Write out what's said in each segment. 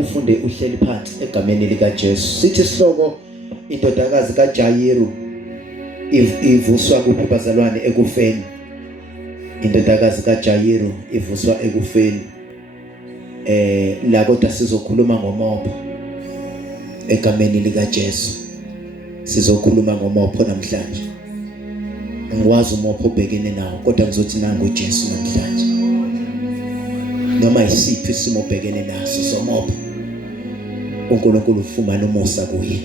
ufunde uhleli phansi egameni lika Jesu. Sithi isihloko indodakazi kaJayiru ivuswa kuphi bazalwane ekufeni. Indodakazi kaJayiru ivuswa ekufeni. La kodwa sizokhuluma ngomopho egameni lika Jesu. Sizokhuluma ngomopho namhlanje. Angikwazi umopho obhekene nawo kodwa ngizothi nangu uJesu namhlanje. Noma isiphi isimo obhekene naso somopho, uNkulunkulu ufumana umusa kuye.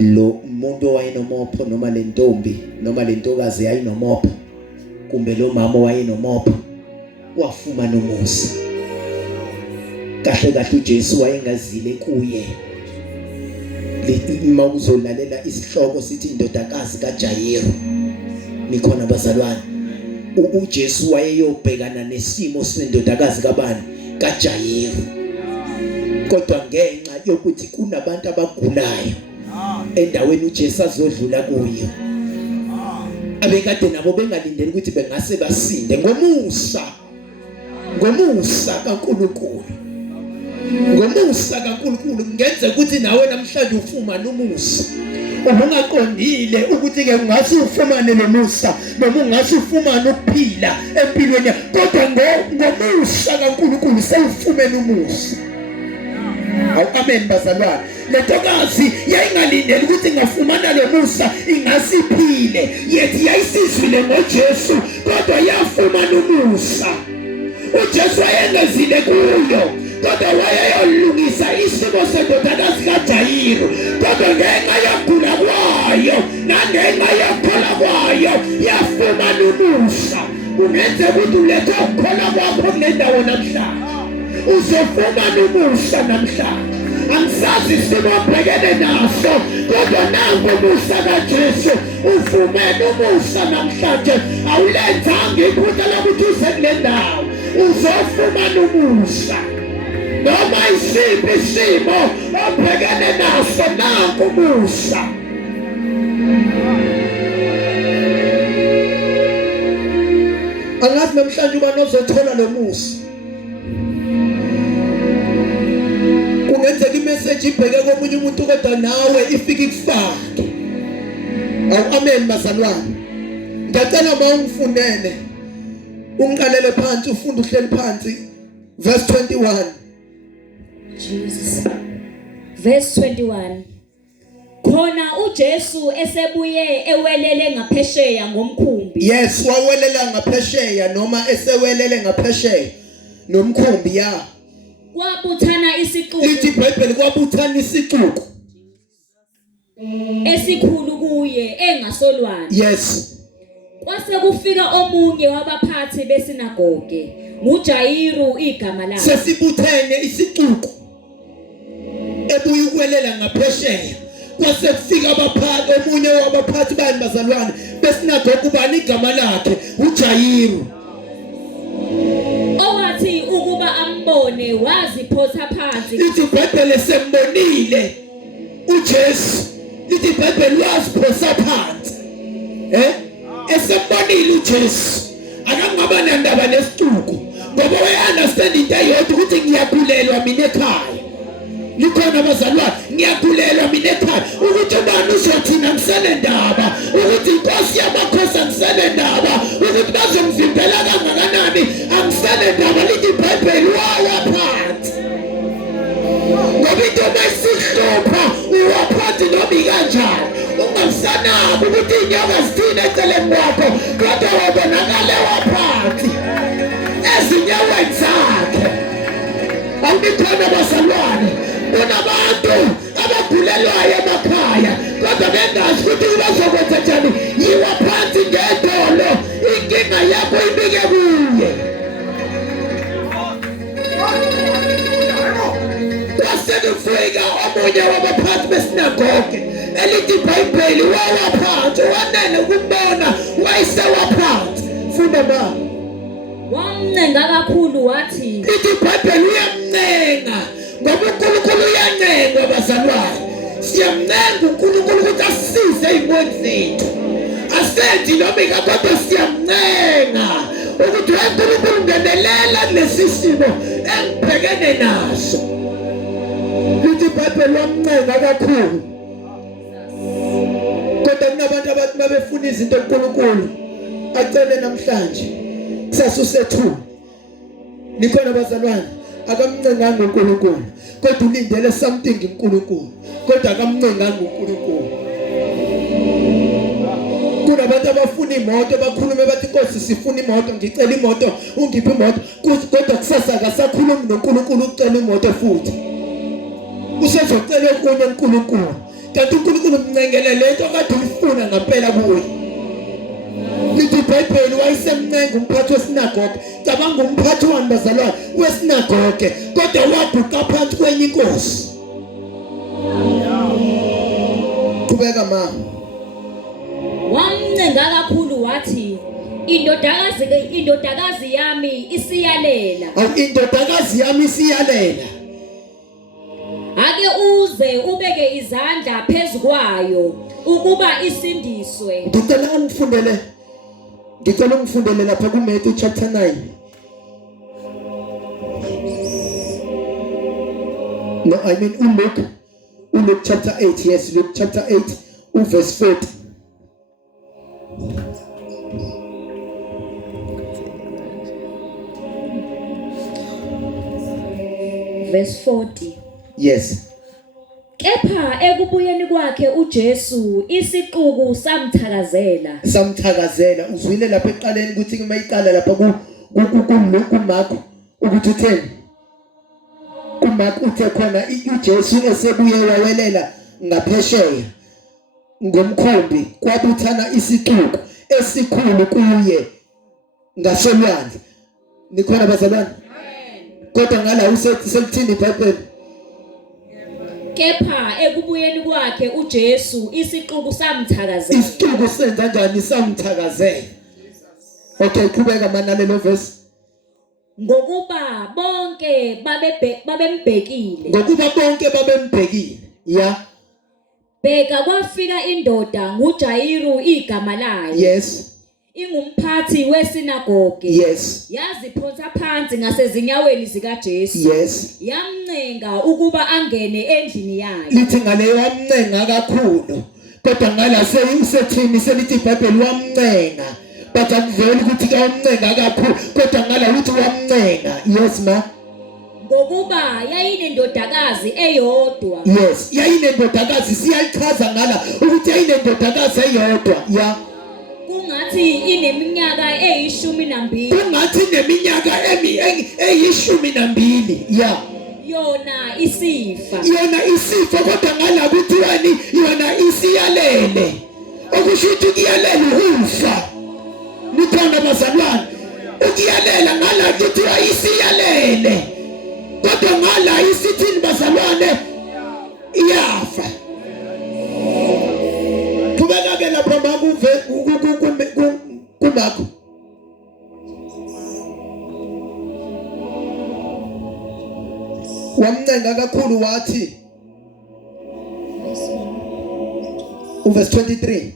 Lo umuntu owayenomopho noma le ntombi noma le ntokazi yayinomopho kumbe lo mama owayenomopho wafumana umusa. Kahle kahle uJesu wayengazile kuye. Uma uzolalela isihloko sithi indodakazi kaJayiru, nikhona bazalwane, uJesu wayeyobhekana nesimo sendodakazi kabani kaJayiru. Kodwa ngenxa yokuthi kunabantu abagulayo endaweni uJesu azodlula kuyo, abekade nabo bengalindeli ukuthi bengase basinde ngomusa kaNkulunkulu. Ngomusa kaNkulunkulu ngenze ukuthi nawe namhlanje ufumane umusa. Ungaqondile ukuthi ke ngase ufumane lomusa noma ungase ufumane ukuphila empilweni, kodwa ngomusa kaNkulunkulu sewufumene umusa. Amen bazalwane. Le ntokazi yayingalindeli ukuthi ingafumana lomusa ingasiphile, yethi yayisizwile ngoJesu kodwa yafumana umusa. uJesu wayengazile kuyo kodwa wayeyolungisa isimo sendodakazi kaJayiru, kodwa ngenxa yokugula kwayo nangenxa yokukhola kwayo yafumana umusa. Ungenze ukuthi ulethe ukukhola kwakho kule ndawo namhlanje, uzofumana umusa namhlanje. Angisazi isimo obhekene naso kodwa nangu umusa kaJesu ufumene umusa namhlanje. Awulenzanga iphutha lokuthi use kule ndawo, uzofumana umusa. Noma isiphi isimo obhekene naso nangu umusa. Angathi namhlanje uba nozothola lo musa. Kungenzeka imessage ibheke komunye umuntu kodwa nawe ifike ikufake. Amen bazalwane. Ngicela mawungifundele ungiqalele phansi ufunde uhleli phansi verse 21. Jesus. Verse 21. Khona uJesu esebuye ewelele ngaphesheya ngomkhumbi. Yes, wawelela ngaphesheya noma esewelele ngaphesheya nomkhumbi ya. Kwabuthana isixuku. Lithi iBhayibheli kwabuthana isixuku esikhulu kuye engasolwane. Yes. Kwase kufika omunye wabaphathi besinagoge, uJayiru igama lakhe. Sesibuthene isixuku ebuye ukwelela ngaphesheya. Kwase kufika abaphathi, omunye wabaphathi bani bazalwane besinagoge, ubani igama lakhe? uJayiru. Owathi ukuba ambone waziphotha phansi. Lithi iBhayibheli sembonile uJesu, lithi iBhayibheli waziphotha phansi. Esembonile uJesu akangaba nandaba nesixuku, ngoba uyaunderstand into eyodwa ukuthi ngiyakhulelwa mina ekhaya. Likhona bazalwane, ngiyakhulelwa mina ekhaya ukuthi ubani uzothina ngisele ndaba, ukuthi inkosi yamakhosi angisele ndaba, ukuthi bazomvimbela kangakanani angisele ndaba. Lithi iBhayibheli wawa phansi, ngoba into mayisihlupha uwaphansi noma ikanjani. Ungasanabo ukuthi inyoka zithina eceleni kwakho kodwa wabonakale waphansi ezinyaweni zakhe. Awubikhona bazalwane, kunabantu abagulelwayo emakhaya kodwa bengazi ukuthi bazokwenza njani. Yiwa phansi ngedolo, inkinga yakho ibike kuye. Kwase kufika omunye wabaphathi besinagoge, elithi iBhayibheli wawa phansi, wanene ukumbona wayesewa phansi. Funda ba. Wamncenga kakhulu wathi. Lithi iBhayibheli uyamncenga, ngoba uNkulunkulu uyancenga bazalwane. Siyamncenga uNkulunkulu ukuthi asisize izimoni zethu. Asethi noma kodwa siyamncenga ukuthi uNkulunkulu ngenelela lesisimo engibhekene naso. Lithi iBhayibheli wamncenga kakhulu. Kodwa kunabantu abathi babefuna izinto kuNkulunkulu acele namhlanje sasuse2. Nikhona bazalwane akamncenganga uNkulunkulu kodwa ulindele something kuNkulunkulu kodwa akamncenganga uNkulunkulu. Kunabantu abafuna imoto bakhulume bathi Nkosi sifuna imoto ngicela imoto ungiphe imoto kodwa kusasa akasakhulumi noNkulunkulu ucela imoto futhi. Usezocela okunye uNkulunkulu kanti uNkulunkulu umncengele lento kade uyifuna ngempela kuye. Lithi iBhayibheli wayesemncenga umphathi wesinagoge. Cabanga umphathi wani bazalwane wesinagoge kodwa waguqa phansi kwenye inkosi. Qhubeka mama. Wamncenga kakhulu wathi indodakazi yami isiyalela. Indodakazi yami isiyalela. Ake uze ubeke izandla phezu kwayo ukuba isindiswe. Ngicela ungifundele lapha kuMatthew chapter 9. No, I mean Luke chapter 8. Yes, Luke chapter 8 verse 40. Verse 40. Yes. Kepha ekubuyeni kwakhe uJesu isiquku samthakazela. Uzwile lapha eqaleni ukuthi kumayiqala lapha kuMark ukuthi utheni? kuMark uthe khona uJesu esebuye wawelela ngaphesheya ngomkhumbi kwabuthana isiquku esikhulu kuye ngasolwandle. Nikhona bazalwane? Kodwa ngala usethi selithini iBhayibheli? Kepha ekubuyeni kwakhe uJesu isiquku samthakazela. Isiquku senza kanjani samthakazela? Okay, qhubeka manale lo verse. Ngokuba bonke babembhekile. Yeah. Bheka kwafika indoda nguJayiru igama layo. Yes. Ingumphathi wesinagoge. Yes. Yaziphonsa phansi ngasezinyaweni zikaJesu. Yes. Yamncenga ukuba angene endlini yakhe. Lithi ngale wamncenga kakhulu. Kodwa ngala seyisethini selithi iBhayibheli wamncenga. But akuveli ukuthi wamncenga kakhulu kodwa ngala uthi wamncenga. Yes ma. Ngokuba yayinendodakazi eyodwa. Yes, yayinendodakazi siyayichaza ngala ukuthi yayinendodakazi eyodwa. Yeah. Kungathi ineminyaka eyi12. Kungathi neminyaka eyi12. Yeah. Yona isifa kodwa ngala kuthiwani yona isiyalele. Okusho ukuthi kuyalela ufa. Nikhona bazalwane ukuyalela ngala kuthiwa isiyalele. Kodwa ngala isithini bazalwane iyafa. Kubeka ke lapha makuve kuMark. Wamncenga kakhulu wathi verse 23.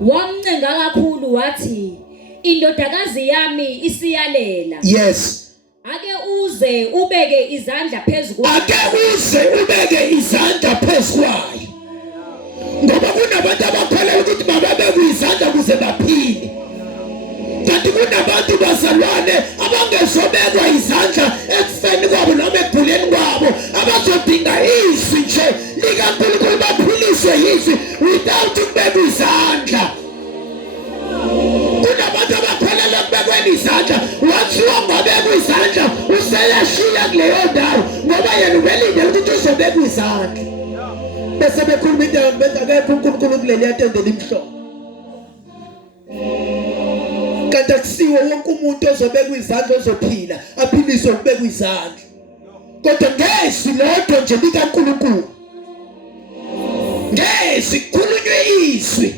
Wamncenga kakhulu wathi indodakazi yami isiyalela. Yes. Ake uze ubeke izandla phezu kwayo. Ngoba kunabantu abakholelwa ukuthi mababeke izandla kuze baphile. Kanti kunabantu bazalwane abangezobekwa izandla ekufeni kwabo noma ekuguleni kwabo abazodinga izwi nje likaNkulunkulu baphiliswe yizwi without ukubeka izandla. Kunabantu abakholelwa ekubekweni izandla wathiwa ngabekwa izandla useyashiya kuleyo ndawo ngoba yena ubelinde ukuthi uzobekwa izandla. Bese bekhuluma into benza akekho uNkulunkulu kuleli yatendela imhlobo. Kanti akusiwo wonke umuntu ozobekwa izandla ozophila aphiliswe ukubekwa izandla. Kodwa ngezwi lodwa nje likaNkulunkulu. Ngezwi kukhulunywe izwi.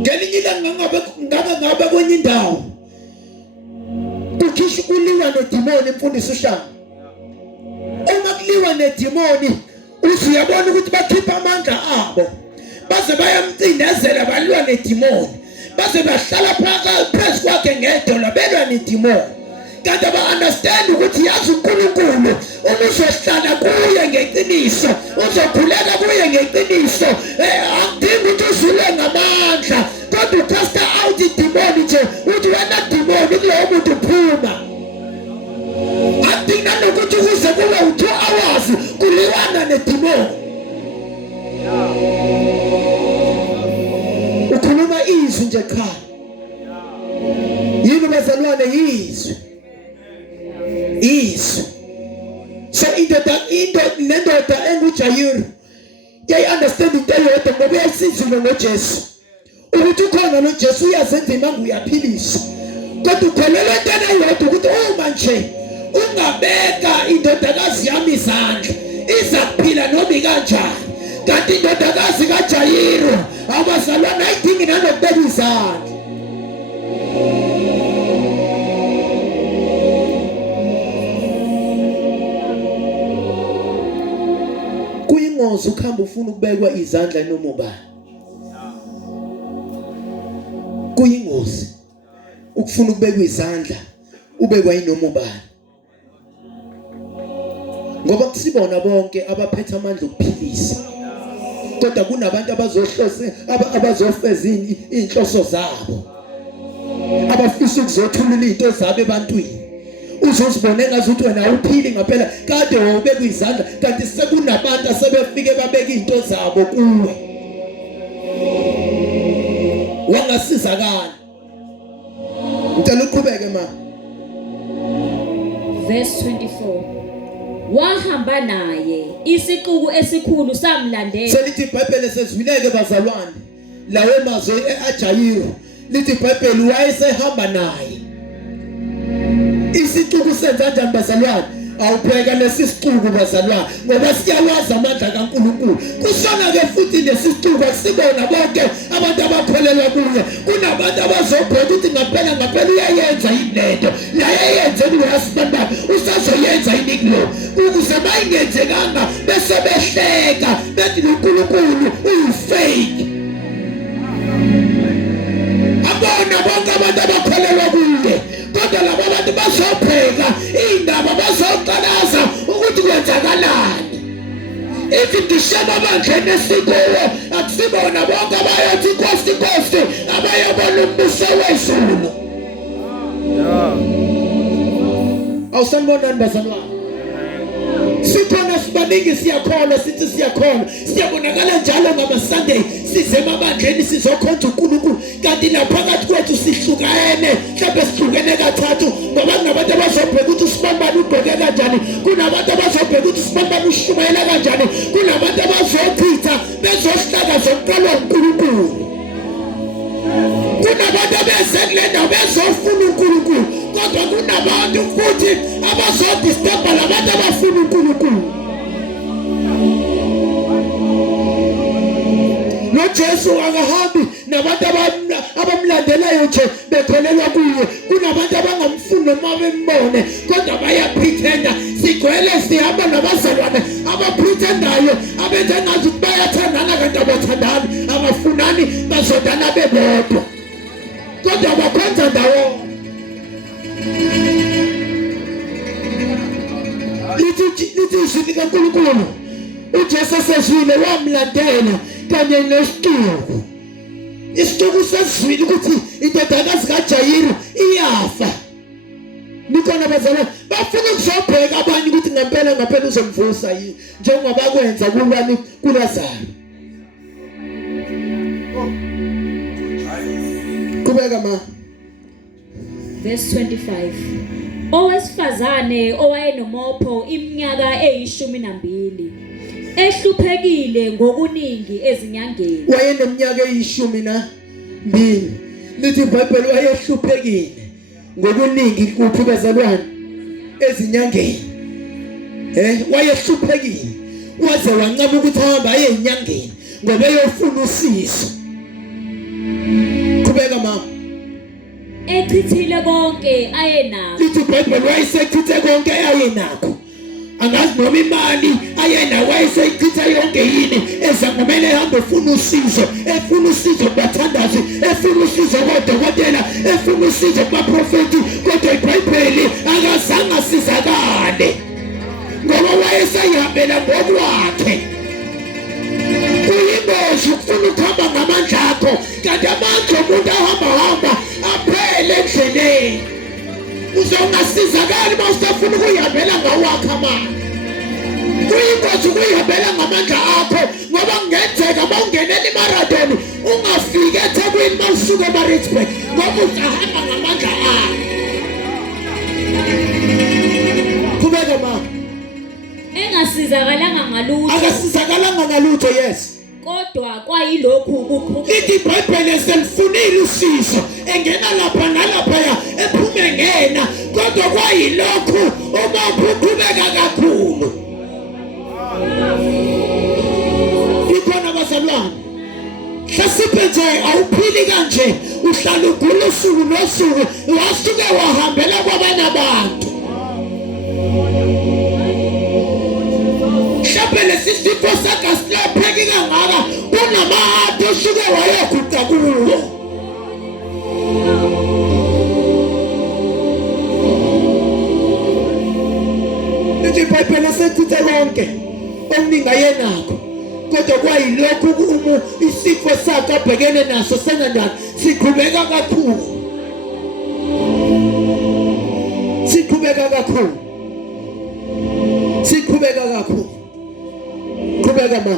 Ngelinye ilanga ngabe kwenye indawo kukhishwa kuliwa nedimoni mfundisi uShaka. Uma kuliwa nedimoni uyabona ukuthi bakhipha amandla abo baze bayamcindezela balwa nedemoni baze bahlala phansi kwakhe ngedolo belwa nedemoni kanti aba-understand ukuthi yazi uNkulunkulu uma uzohlala kuye ngeqiniso uzokhuleka kuye ngeqiniso akudingi ukuthi uzule ngamandla kodwa ucasta out idemoni nje uthi wena demoni kulowo muntu phuma akudingi nanokuthi kuze kube u-2 hours kuliwana nedemoni ukhuluma izwi nje cha yini bazalwane izwi so indoda enguJayiru yayi-understand into eyodwa ngoba uyasizile ngoJesu ukuthi ukhona lo Jesu uyazenza imanga uyaphilisa kodwa ukholelwa entweni eyodwa ukuthi uma nje ungabeka indodakazi yami izandla iza kuphila noma ikanjani kanti indodakazi kaJayiru abazalwane ayidingi nanokubeka izandla kuyingozi ukuhamba ufuna ukubekwa izandla noma ubani kuyingozi ukufuna ukubekwa izandla ubekwa yinoma ubani ngoba kusibona bonke abaphethe amandla okuphilisa kodwa kunabantu abazofeza inhloso zabo abafisa ukuzothulula izinto zabo ebantwini uzosibone ngazuthi wena awuphili ngaphela kade wawubeka izandla kanti sekunabantu asebefike babeka izinto zabo kuwe wangasizakala ngicela uqhubeke ma verse 24 wahamba naye isixuku esikhulu samlandela selithi iBhayibheli sezwileke bazalwane lawe mazwi eJayiru lithi iBhayibheli wayesehamba naye isixuku senza kanjani bazalwane awubheka lesi sixuku bazalwane ngoba siyawazi amandla kaNkulunkulu kusona ke futhi lesi sixuku akusibona bonke abantu abakholelwa kuye kunabantu abazobheka ukuthi ngaphela uyayenza into la yayenze kuhasibanda usazoyenza inikulo ukuze bayingenzekanga bese behleka bethi uNkulunkulu uyifake abona bonke abantu abakholelwa kuye kodwa labo abantu bazobheka indaba bazoqalaza ukuthi kwenzakalani ithi ndisheba abangene sikuwo akusibona bonke abayothi inkosi abayobona umbuso wezulu awusanibonani bazalwane sikhona sibaningi siyakhona sithi siyakhona siyabonakala njalo ngama-Sunday size emabandleni sizokhonza uNkulunkulu kanti naphakathi kwethu sihlukene mhlawumbe sihlukene kathathu ngoba kunabantu abazobheka ukuthi usibambane ugqoke kanjani kunabantu abazobheka ukuthi usibambane ushumayela kanjani kunabantu abazochitha bezohlaka zokuqalwa uNkulunkulu kunabantu abeze kule ndawo bezofuna uNkulunkulu kodwa kunabantu futhi abazodisturba labantu abafuna uNkulunkulu noJesu akahambi nabantu abamlandelayo nje bekholelwa kuye kunabantu abangamfuni noma bembone kodwa bayapretenda sigcwele sihamba nabazalwane abaprethendayo abenza ngathi bayathandana kanti abathandani abafunani bazodana bebodwa kodwa bakhonza ndawo lithi izwi likaNkulunkulu uJesu sezwile wamlandela kanye nesixuku isixuku sezwile ukuthi indodakazi kaJayiru iyafa nikhona bazalwane bafuna ukuzobheka abanye ukuthi ngaphela uzomvusa yini njengoba bakwenza kulwani kuLazaro kubeka ma verse 25 owesifazane owayenomopho iminyaka 12 ehluphekile ngokuningi ezinyangeni wayeneminyaka 12 lithi iBhayibheli wayehluphekile ngokuningi kuphi bazalwane ezinyangeni wayehluphekile waze wancama ukuthi ahamba aye enyangeni ngoba eyofuna usizo kubeka mama echithile konke ayenakho lithi iBhayibheli wayesechithe konke ayenakho angazi noma imali ayena wayeseyichitha yonke yini ezangomele ehambe efuna usizo kubathandazi, efuna usizo kodokotela, efuna usizo kubaprofeti, kodwa iBhayibheli akazange asizakale ngoba wayesayihambela ngokwakhe. Kuyingozi ukufuna ukuhamba ngamandla akho, kanti amandla omuntu ahamba aphele endleleni. Uzongasizakali uma usafuna ukuyihambela ngawakho amandla. Kuyingozi ukuyihambela ngamandla akho ngoba kungenzeka uma ungenela imarathoni ungafiki eThekwini uma usuka eMaritzburg ngoba uzahamba ngamandla akho. Kubeka mama engasizakalanga ngalutho, akasizakalanga ngalutho, yes, kodwa kwayilokhu ukuqhubeka. Lithi iBhayibheli esemfunile usizo, engena lapha nalaphaya, ephume ngena, kodwa kwayilokhu uma uqhubeka kakhulu. Ikhona bazalwane, hlasiphe nje awuphili kanje, uhlala ugula usuku nosuku, wasuke wahambela kwabanye abantu. Mhlawumbe lesi sifo sakho silapheki kangaka kunamahadi osuke wayoguqa kuwo. Lithi iBhayibheli sekuthi konke okuningi ayenakho, kodwa kwayilokhu isifo sakhe abhekene naso senanjani siqhubeka kakhulu. Qhubeka ma.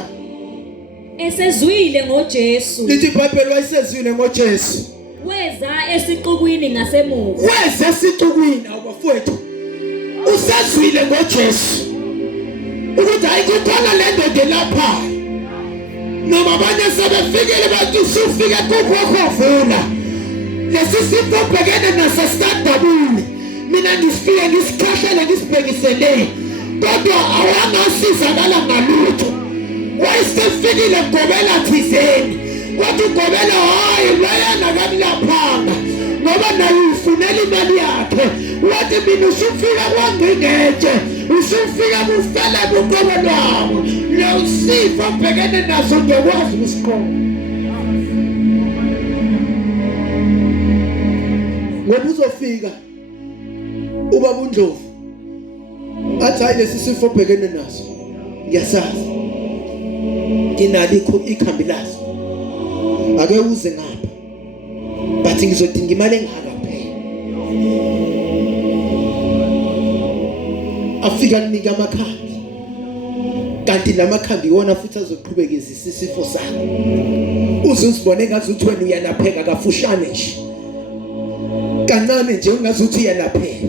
Esezwile ngoJesu, Lithi iBhayibheli wayesezwile ngoJesu, weza esixukwini ngasemuva. weza esixukwini awubafowethu. Usezwile ngoJesu ukuthi ayikukhona le ndoda lapha. Noma abanye sebefikile bathi usufike kukhokhovula. Lesi sifo ubhekene naso sidabule. Mina ngifike ngisikhahlele ngisibhekisele. Kodwa awangasizakala ngalutho. Wayesefikile gobela thizeni. Wathi gobela hayi wayena kamlaphanga. Ngoba naye ufunela imali yakhe. Wathi mina usufika kwangingetshe. Usufika kufela bugobo lwawo. Lo sifo ubhekene naso ngekwazi ukusiqonda. Ngoba uzofika ubaba uNdlovu athi hayi lesi sifo ubhekene naso ngiyasazi, nginalo ikhambi laso, ake uze ngapha, bathi ngizodinga imali engaka phela. Afika kunika amakhambi, kanti lamakhambi iwona futhi azoqhubekisa isifo sakho. Uze usibone ngazuthi wena uyalapheka kafushane nje, kancane nje ungazuthi uyalapheka.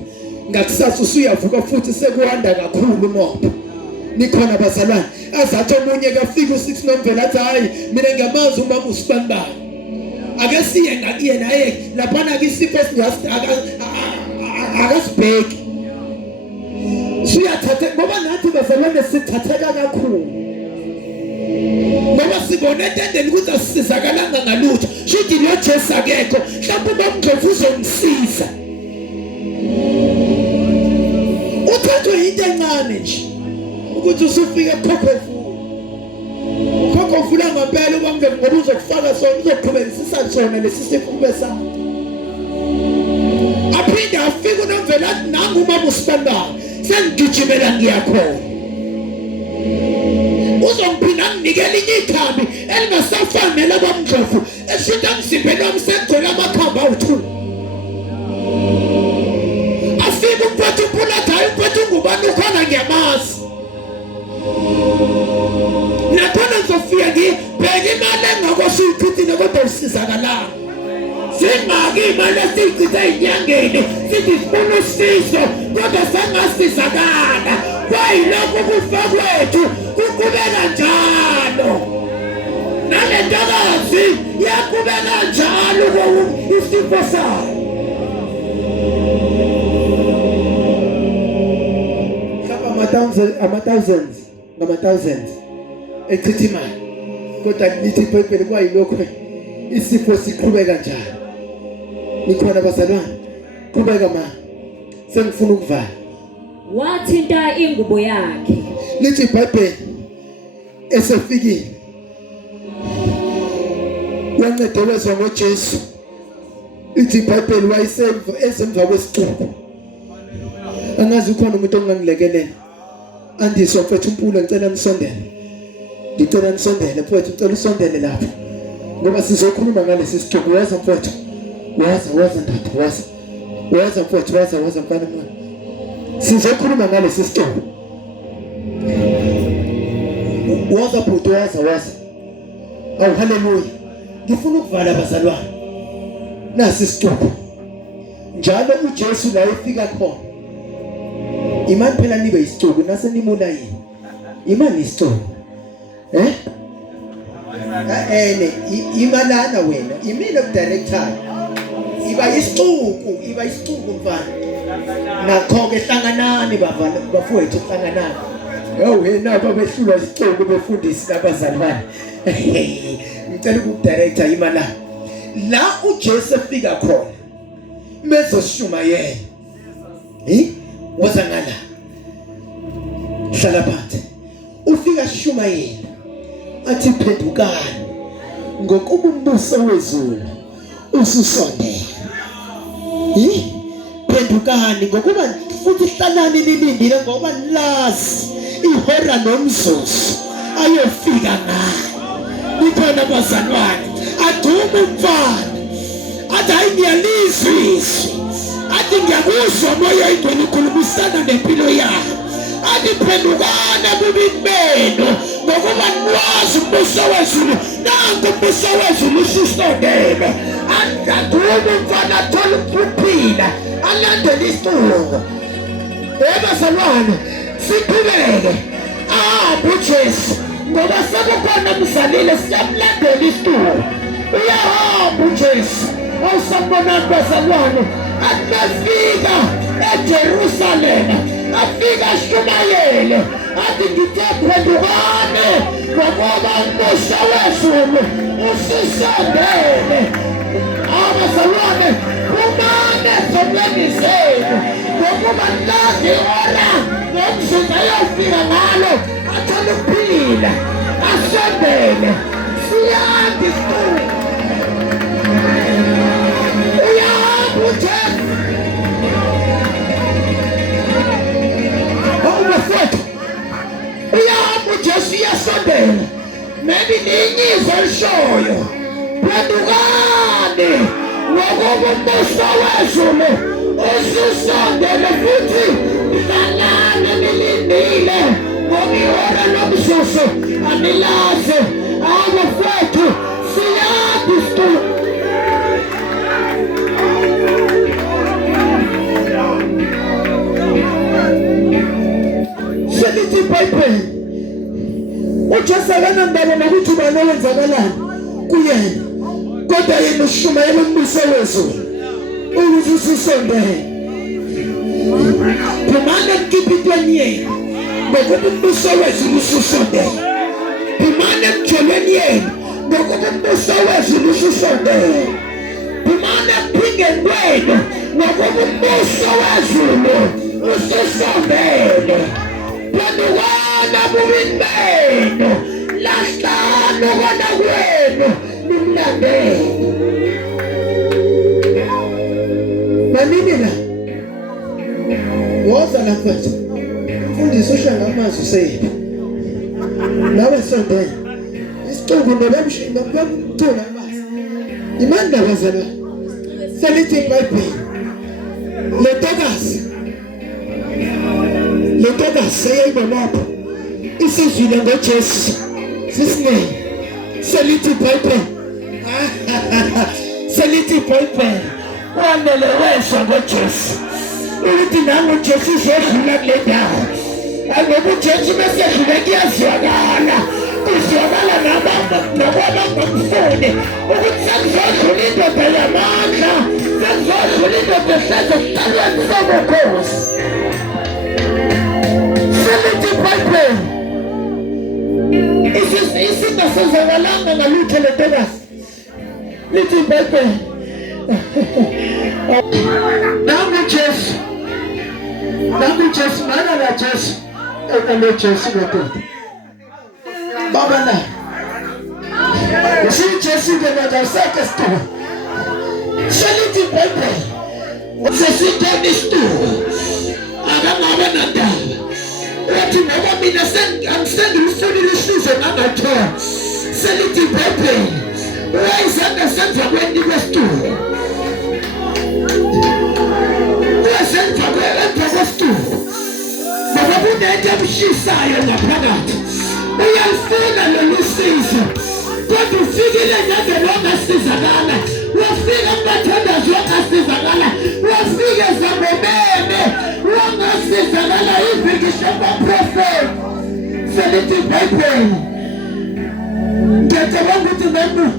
Ngakusasa usuyavuka futhi sekuhanda kakhulu ngoba nikhona bazalwane azathi omunye kafika u6 November athi hayi mina ngiyamazi umama uSibambani, ake siye ngakuyena lapha na isifo akasibheki. Siyathatha ngoba nathi bazalwane sithatheka kakhulu ngoba sibone entendeni ukuthi asizakalanga ngalutho. Shithi lo Jesu akekho, mhlawumbe ubamndlovu uzongisiza. Uthathwe into encane nje ukuthi usufike ekhokhovula ngempela ubamndlovu ngoba uzokufaka sona, uzoqhubekisisa sona lesi sifo kube sakho. Aphinde afike uNovela athi nangu umama uSibambani sengigijimela ngiyakhona. Uzongiphinda nginikele inye ikhambi elingasafanele abamndlovu eshinda emzimbeni wami sekugcwele amakhambi awu2. Afike umphethe umpulathi, hayi umphethe ungubani ukhona ngiyamazi. Nakhona ngizofika ngibheke imali engakosiyichithile kodwa usizakalanga. Singaki imali esiyichitha enyangeni sithi sifuna usizo kodwa sangasizakala. Kwayilokhu kufa kwethu kuqhubeka njalo. Nale ndakazi yaqhubeka njalo isifo sakhe. Ngama-thousands echitha imali, kodwa lithi iBhayibheli kwayilokhu isifo siqhubeka njalo. Nikhona bazalwane, qhubeka ma, sengifuna ukuvala. wathinta ingubo yakhe. lithi iBhayibheli esefikile wancedelezwa ngoJesu. Lithi iBhayibheli wayesemva kwesixuku. Angazi ukhona umuntu ongangilekelela. Andiswa mfethu uMpulo ngicela nisondele. Ngicela nisondele mfethu, ngicela usondele lapha. Ngoba sizokhuluma ngalesi sixuku. Waza mfethu. Waza ndatha, waza mfethu, waza mfana mwana. Sizokhuluma ngalesi sixuku. Waza bhuti, waza. Awu haleluya. Ngifuna ukuvala abazalwane. Nasi isixuku. Njalo uJesu la efika khona. Imani phela nibe isixuku nase nimula yini? Imani isixuku. Imalana wena, imile kudirector. Iba isixuku mfana. Nakho ke hlanganani bafowethu hlanganani. Wena babehlulwa isixuku befundisi labazalwane. Ngicela ukudirector imala. La uJesu efika khona. Mezoshumayela. Waza ngala. Hlala phansi. Ufika shumayela. Athi phendukani. Ngokuba umbuso wezulu ususondele. Phendukani ngokuba futhi hlalani nilindile ngoba lazi ihora nomzuzu ayofika ngani. Nikhona bazalwane. Adume umfana. Athi hayi ngiyalizwa izwi. Athi ngiyakuzwa moya ingcwele ukhulumisana nempilo yakho. Athi phendukana bubini benu ngokuba nwazi umbuso wezulu. Nangu umbuso wezulu ususondele. Adume umfana athola ukuphila. Alandele isixuku. Bazalwane siqhubeke. uJesu ngoba sekukhona umzalile siyamlandela isixuku. Uyahamba uJesu. Awusabona bazalwane afika eJerusalema, afika eShumayela, athi ngithe phendukani ngoba umbuso wezulu ususondele. Abazalwane kumane sonweni zenu ngokuba lazi ihora nomzuzu ayofika ngalo athole ukuphila asondele. Siyanda isixuku. uJesu yasondela maybe ninyiza lishoyo phendukani ngokuba umbuso wezulu ususondele futhi hlalani nilindile ngoba ihora nomzuzu anilazi. Abafowethu siyanda isixuku. Selithi iBhayibheli uJesu akanandaba nokuthi ubani owenzakalani kuyena, kodwa yena ushumayela umbuso wezulu ukuthi ususondele. Phumani emkipitweni yenu ngokuba umbuso wezulu ususondele. Phumani emjolweni yenu ngokuba umbuso wezulu ususondele. Phumani ekuphingeni kwenu ngokuba umbuso wezulu ususondele. Phendukana bubini benu, lahlani ukona kwenu nimlandele. Manini la woza la mfethu mfundisi ushanga amazwi useyiphi nawe sondela isixuku nobamshinga bamthula amazwi imani labazalwa. Selithi iBhayibheli lentokasi eyayibonapho isizwile ngoJesu sisinene. Selithi iBhayibheli wanele wezwa ngoJesu ukuthi nangu uJesu uzodlula kule ndawo. Ngoba uJesu mesedlule kuyazwakala, kuzwakala nabangakufuni ukuthi sekuzodlula indoda yamandla, sekuzodlula indoda ehlezi esiqalweni sobukhosi. Selithi iBhayibheli isingasezakalanga ngalutho lentokasi. Lithi iBhayibheli nangu uJesu Nangu Jesu mana la Jesu. Ekale Jesu gote. Baba na. Si Jesu de la jasaka sto. Saliti pepe. Sesi tenis tu. Aga na da. Oti mama mina I'm sending food in the season and I turn. Saliti pepe. Rise and the center when you was to. Rise and the was to. Baba bude ete mshisa ya product. We are full of the season. God to figure that the longer season. We figure that the longer season. We figure some baby. Longer season. If we can prophet. Saliti pepe. Get along with the member.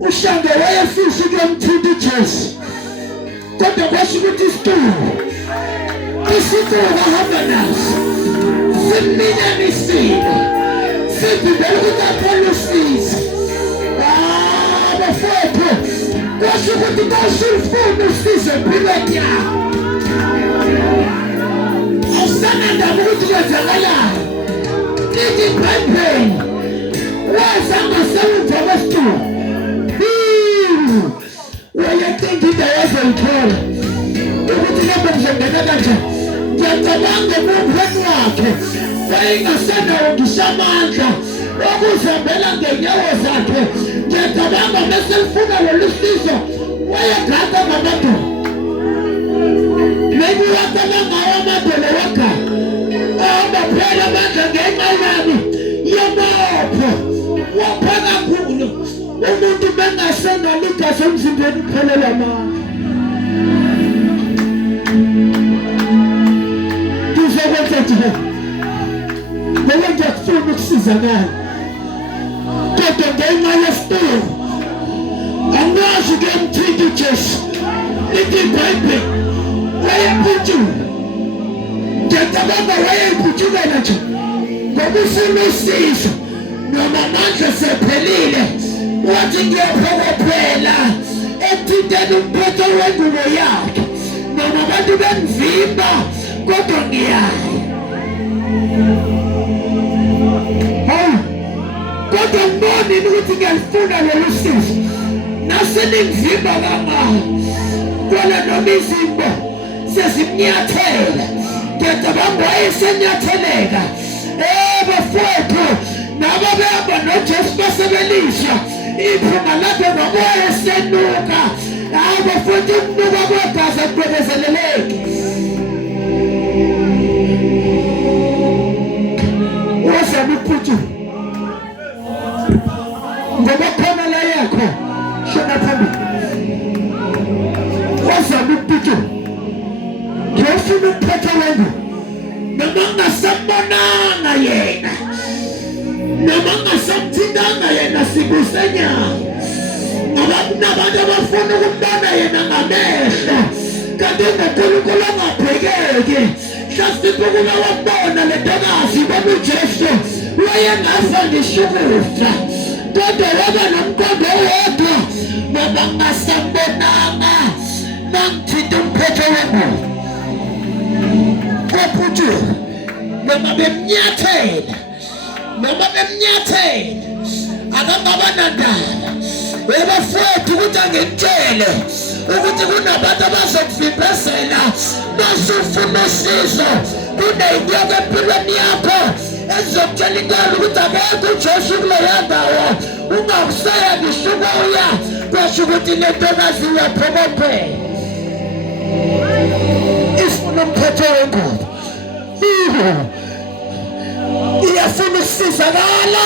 Ushanga waya fishi mtindi Jesu. Kote washukuti stu. Isitu wahabanas. Simina nisina. Sipi belukuta policies. Mafoto. Washukuti kashulfunu sise pilekia. Osana ndamuti ya zangala. Niti pepe. Wasanga salu tabastu. Waya thinking there was a call. Everything happens in the negative. Yatabanga movement wake. Wainga sana ukishamanja. Wakusambela ngenyawo zake. Yatabanga meselfuna lolusizo. Waya kata mamato. Maybe watabanga wamadole waka. Amba pela manda ngenga yami. Yamapo. Wapanga kuno. Umuntu bengasenda lika semzimbeni kuphelela manje. Ngizokwenza nje. Ngoba ngiyakufuna ukusizakala. Kodwa ngenxa yesitulo. Angikwazi ukumthinta Jesu. Ithi iBhayibheli wayephutshu. Ngiyacabanga wayephutshuka nje. Ngoba ufuna usizo. Noma manje sephelile. Wathi ngiyaphokophela ekuthinteni umphetho wengubo yakhe noma abantu bengivimba kodwa ngiyaya. Kodwa ngibonile ukuthi ngiyalifuna lolu sizo naseningivimba kangaka kwala noma izimbo sezimnyathela ngiyacabanga wayesenyatheleka bafowethu nabo behamba noJesu basebelisha iphunga lapho ngomoya esenuka futhi ukunuka kwegazi akubekezeleleki. Wazama uphuthu ngoba khona la yakho shona phambili. Wazama uphuthu ngiyofuna ukuphetha wengu noma ngasambonanga yena noma ngasamthindanga yena sikusenyawo. Nabantu abafuna ukumbona yena ngamehlo kanti uNkulunkulu angabhekeki. Mhlawumbe ukuba wabona le ntokazi baba uJesu wayengafa ngishukuza kodwa waba nomqondo wodwa noma ngasambonanga nangithinta umphetho wengu. Kophuthu noma bemnyathela akangaba nandaba. Bafowethu ukuthi angitshele ukuthi kunabantu abazokuvimbezela basufuna usizo kuney'nyoko empilweni yakho ezizokutshela inkalo ukuthi akekho uJesu kuleyo ndawo ungakusaya ngisho ukuya kwasho ukuthi le ntokazi uyaphokophela ifuna umphetho wengubo iyafuna ukusizakala.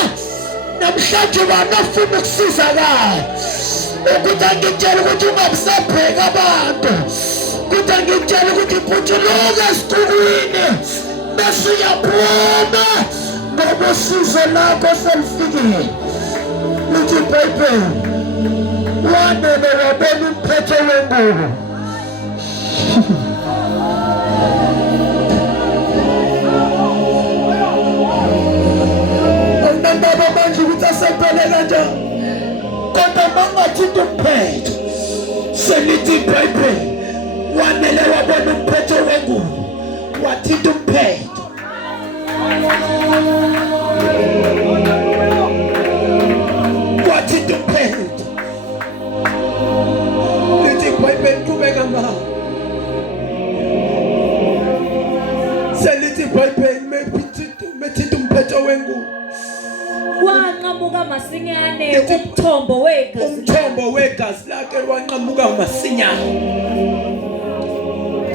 Namhlanje banafuna ukusizakala ukuthi angitshela ukuthi ungabusabheka abantu ukuthi angitshela ukuthi iphutshuluka esixukwini bese uyaphuma ngoba usizo lakho selifikile. Lithi iBhayibheli wanele wabona umphetho wengubo. Baba manje ukuthi asemphelela njani kodwa mangathinta umphetho. Selithi iBhayibheli wanele wabona umphetho wengubo wathinta umphetho wathinta umphetho lithi iBhayibheli qhubeka ngawo selithi iBhayibheli methinta umphetho wengubo wanqamuka masinyane umthombo wegazi umthombo wegazi lakhe wanqamuka masinyane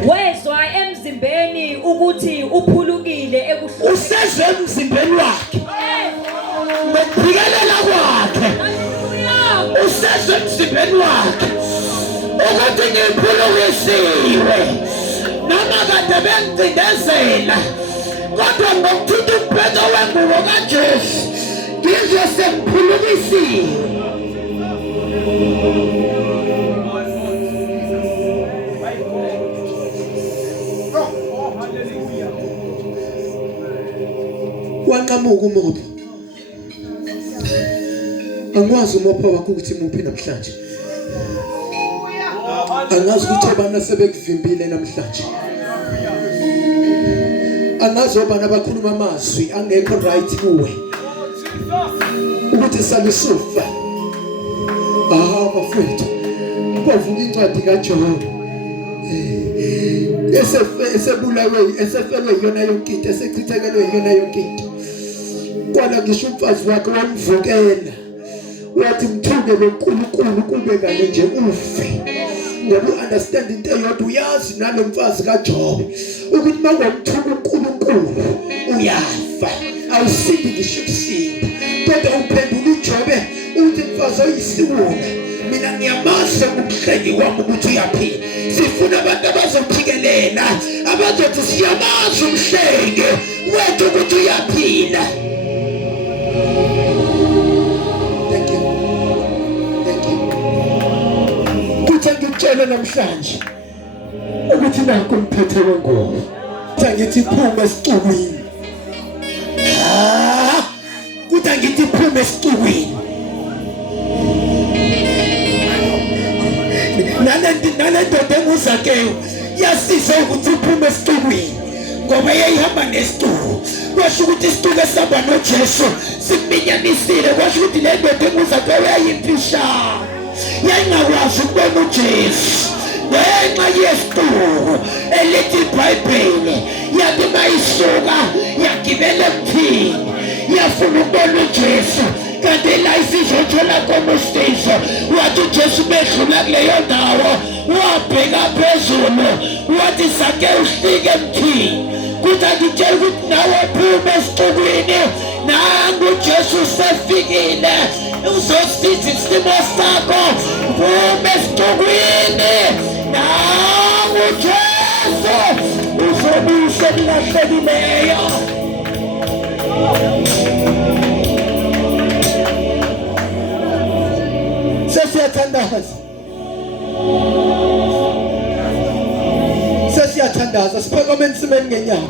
wezwa emzimbeni ukuthi uphulukile ebuhlungu usezwe emzimbeni wakhe ngokuphikelela kwakhe usezwe emzimbeni wakhe ukuthi ngiphulukisiwe noma kade bengicindezela kodwa ngokuthinta umphetho wengubo kaJesu ngizwe sengiphulukisiwe wanqamuka umopho angwazi umopho wakho ukuthi muphi namhlanje angazi ukuthi abantu sebekuvimbile namhlanje angazi obana abakhuluma amazwi angekho right kuwe ukuthi salusufa bafethu kwavuka incwadi kaJob esebulawe esefelwe yona yonke into esechithelwe yona yonke into kwala ngisho umfazi wakhe wamvukela wathi mthuke loNkulunkulu kube kale nje ufe ngoba understand into eyodwa uyazi nalomfazi kaJob ukuthi mangomthuka uNkulunkulu uyafa awusindi ngisho ukusinda kodwa uphendula uJobe uthi mfazi oyisiwula mina ngiyamaza umhlengi wami ukuthi uyaphila sifuna abantu abazophikelela abazothi siyamaza umhlengi wethu ukuthi uyaphila. Ngitshela namhlanje ukuthi nakho umphethe wengubo ngithi phuma esicubwini kuthi ngithi phuma esicubwini nalento enguzakeo yasiza ukuthi uphume esicubwini ngoba yayihamba nesitulo kwasho ukuthi isitulo esihamba noJesu siminyanisile kwasho ukuthi le ndoda enguzakeo yayimfishane yayingakwazi ukubona uJesu ngenxa yesitulo elithi iBhayibheli yathi mayisuka yagibela emthini yafuna ukubona uJesu kanti la isizothola khona usizo wathi uJesu bedlula kuleyo ndawo wabheka phezulu wathi sake uhlike emthini kuthi ngitshela ukuthi nawe phuma esixukwini nangu uJesu usefikile uzosiza isimo sakho phuma esixukwini nangu uJesu uzobuyisa kulahlekileyo. Sesiyathandaza siphakame ensimeni ngenyawo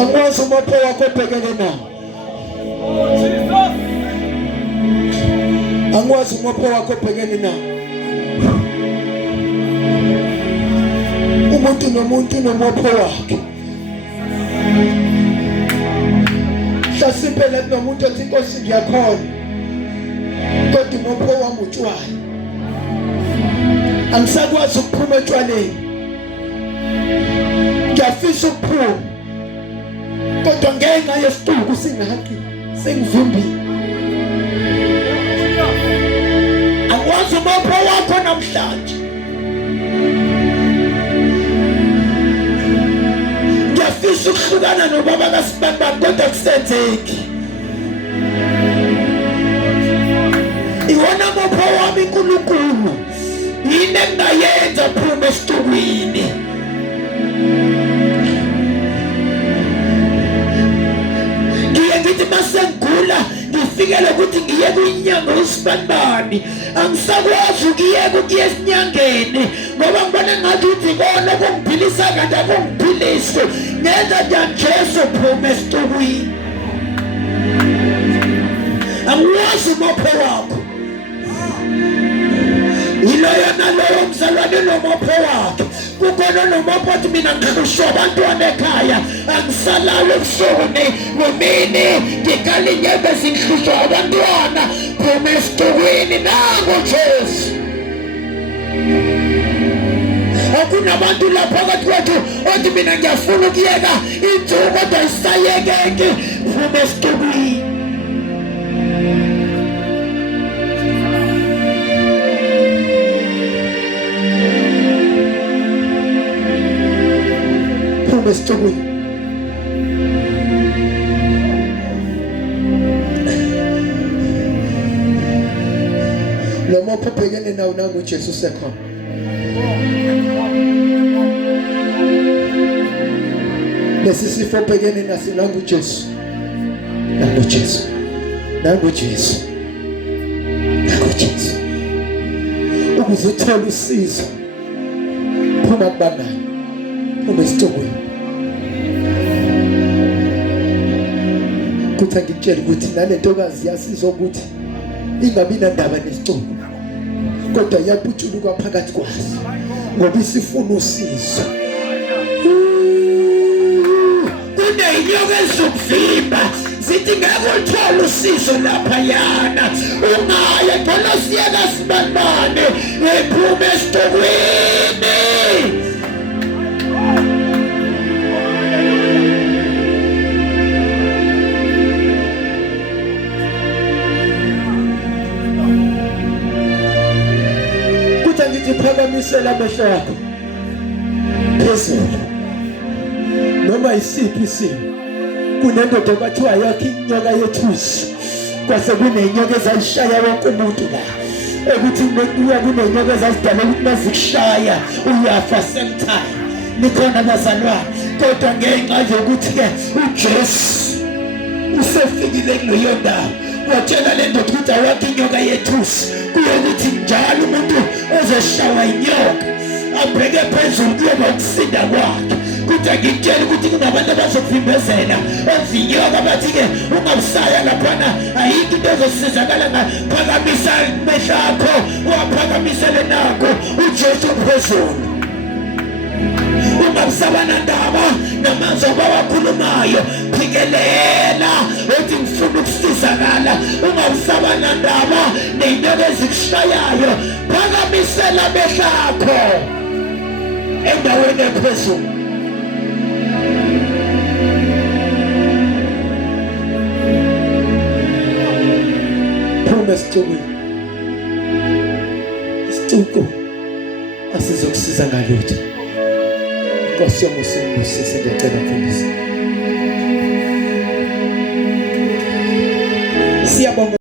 angwazi umopho wakho obhekene nawo angwazi umopho wakho obhekene nawo umuntu nomuntu nomopho wakhe hlasiphela kunomuntu othi inkosi ngiyakhona kodwa umopho wami utshwala angisakwazi ukuphuma etshwaleni ngiyafisa ukuphuma kodwa ngenxa yesituko singaki sengivimbile angwazi umopho wakho namhlanje ngiyafisa ukuhlukana nobaba kaSibanda kodwa kusenzeki iwona mopho wami uNkulunkulu yini engayenza phuma esitukwini ngiye ngithi masengigula ngifikele ukuthi ngiye kwinyanga uSibandani angisakwazi ukuyeka ukuya esinyangeni ngoba ngibona ngathi uthi kona kungiphilisa kanti akungiphilisi ngenza njani Jesu phuma esitukwini angwazi umopho wakho yiloyo naloyo mzalwane nomopho wakhe ukhona nomapho athi mina ngiqhusha abantwana ekhaya angisalala ebusuku nomini ngikala inyembezi ngihlusha abantwana phuma esixukwini nangu Jesu. Akunabantu lapha phakathi kwethu othi mina ngiyafuna ukuyeka insuku kodwa isayekeke phuma esixukwini. Phuma esixukwini. Lo mopho ubhekene nawo nangu Jesu sekhona. Lesi sifo ubhekene naso nangu Jesu. Nangu Jesu. Nangu Jesu. Nangu Jesu. Ukuze uthole usizo. Phuma kubangani. Phuma esixukwini. Kuthi ngikutshela ukuthi nale ntokazi yasizwa ukuthi ingabi nandaba nesixuku kodwa yaphuthuluka phakathi kwazo ngoba isifuna usizo. Kuneyinyoka ezokuvimba zithi ngeke uthole usizo lapha yana ungaye phela siyeka sibanibane ephume esixukwini. Phakamisela amehlo akho phezulu noma isiphi isimo. Kunendoda kwathiwa yakhe inyoka yethusi kwase kunenyoka ezayishaya wonke umuntu la ekuthi kuya kunenyoka ezazidala ukuthi mazikushaya uyafa same time. Nikhona bazalwane kodwa ngenxa yokuthi-ke uJesu usefikile kuleyo ndawo watshela le ndoda ukuthi awakhe inyoka yethusi kuyokuthi njalo umuntu ozoshawa inyoka abheke phezulu kuyoba ukusinda kwakhe. Kuthi ngikutshela ukuthi kunabantu abazokuvimbezela ezinyoka bathi-ke ungabusaya laphana ayikho into ezosizakala ngaphakamisa amehlo akho uwaphakamisele nakho uJesu phezulu. Ungabusabana ndaba namazwi abawakhulumayo phikelela uthi ngifuna ukusizakala. Ungabusabana ndaba neyinyoka ezikushayayo phakamisela amehlo akho endaweni ephezulu. Phuma esixukwini. Isixuku asizokusiza ngalutho. Nkosi yami usingibusise ngicela mfundisi.